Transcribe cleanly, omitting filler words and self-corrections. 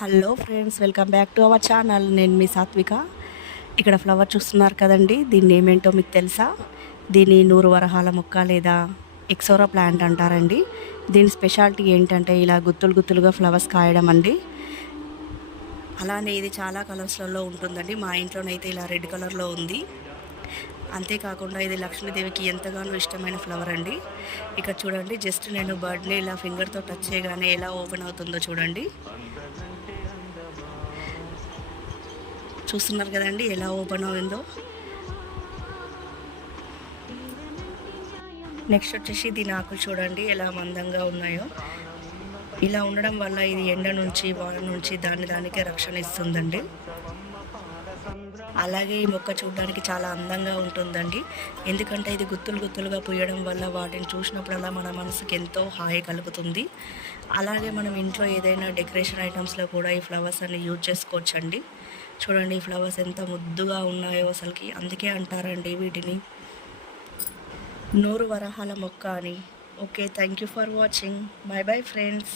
Hello friends, welcome back to our channel. నేను మీ సాత్విక. ఇక్కడ ఫ్లవర్ చూస్తున్నారు కదండి, దీన్ని ఏమేంటో మీకు తెలుసా? దీన్ని నూరు వరహాల మొక్క లేదా ఎక్సోరా ప్లాంట్ అంటారండి. దీని స్పెషాలిటీ ఏంటంటే ఇలా గుత్తులు గుత్తులుగా ఫ్లవర్స్ కాయడం అండి. అలానే ఇది చాలా కలర్స్లలో ఉంటుందండి. మా ఇంట్లోనైతే ఇలా రెడ్ కలర్లో ఉంది. అంతేకాకుండా ఇది లక్ష్మీదేవికి ఎంతగానో ఇష్టమైన ఫ్లవర్ అండి. ఇక్కడ చూడండి, జస్ట్ నేను బర్డ్ని ఇలా ఫింగర్తో టచ్ చేయగానే ఎలా ఓపెన్ అవుతుందో చూడండి. చూస్తున్నారు కదండి ఎలా ఓపెన్ అయిందో. నెక్స్ట్ వచ్చేసి దీని ఆకులు చూడండి ఎలా మందంగా ఉన్నాయో. ఇలా ఉండడం వల్ల ఇది ఎండ నుంచి వాన నుంచి దానికే రక్షణ ఇస్తుందండి. అలాగే ఈ మొక్క చూడడానికి చాలా అందంగా ఉంటుందండి. ఎందుకంటే ఇది గుత్తులు గుత్తులుగా పూయడం వల్ల వాటిని చూసినప్పుడల్లా మన మనసుకి ఎంతో హాయి కలుగుతుంది. అలాగే మనం ఇంట్లో ఏదైనా డెకరేషన్ ఐటమ్స్లో కూడా ఈ ఫ్లవర్స్ అన్ని యూజ్ చేసుకోవచ్చండి. చూడండి ఈ ఫ్లవర్స్ ఎంత ముద్దుగా ఉన్నాయో అసలుకి. అందుకే అంటారండి వీటిని నూరు వరహాల మొక్క అని. Okay, thank you for watching. By bye friends.